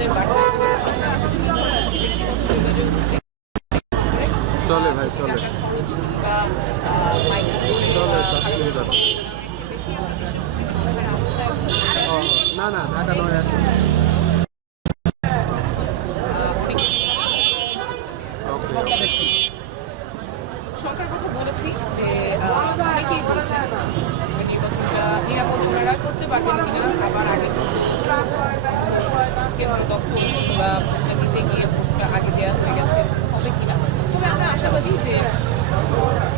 আমাদের বার্তা চলে ভাই চলে খরচ বা না না ঢাকা নয় আছে সরকার কথা বলেছি যে অনেকেই বলছেন নির্বাচনটা নিরাপদ ওনারা করতে পারবেন কিনা, আবার আগে কেন্দ্র তখন বা দিতে গিয়ে ভোটটা আগে দেওয়া হয়ে গেছে হবে কিনা। তবে আমরা আশাবাদী যে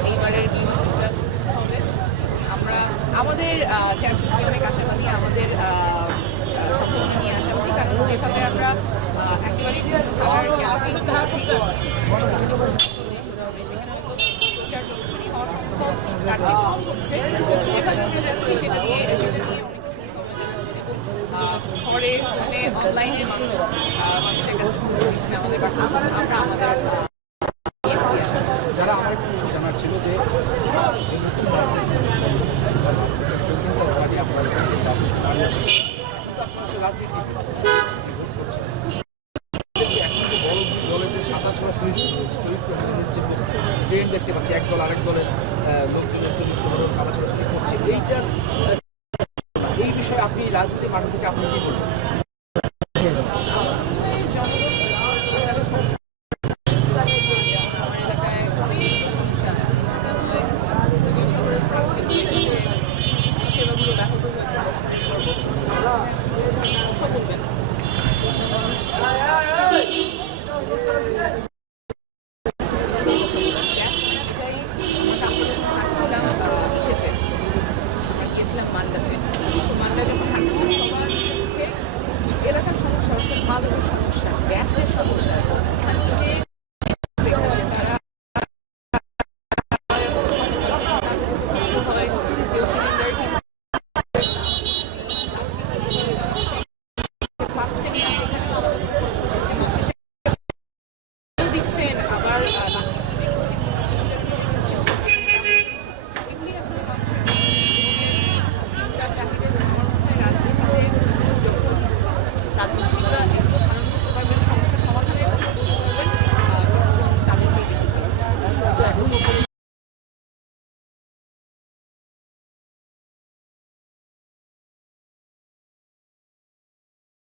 এইবারের নির্বাচনটা সুষ্ঠু হবে। আমরা আমাদের চান্সেস নিয়ে অনেক আশাবাদী, আমাদের সম্ভাবনা নিয়ে আশাবাদী, কারণ যেভাবে আমরা একেবারে খেলার ক্যাম্পেইন করছি সেখানে হয়তো প্রচার যতখানি হওয়া সম্ভব তার চেয়ে কম হচ্ছে, যেভাবে আমরা যাচ্ছি সেটা নিয়ে অনেক শুভকামনা জানাচ্ছি এবং ঘরে ফোনে অনলাইনে মানুষের কাছে পৌঁছে দিচ্ছেন আমাদের বার্তা। আমরা আমাদের যারা আমার একটু জানার ছিল যে ট্রেন দেখতে পাচ্ছি এক দল আরেক দলের লোকজনের জন্য কাদা ছোড়াছুড়ি করছে, এইটার এই বিষয়ে আপনি রাজনীতি মাঠ থেকে আপনি কি বলবেন? সেবাগুলো ব্যাহত হয়েছে কথা বলবেন গিয়েছিলাম মান্ডাতে। তো মান্ডা যখন থাকছিলাম সবার মুখে এলাকার সমস্যা অর্থাৎ মাদকের সমস্যা, গ্যাসের সমস্যা,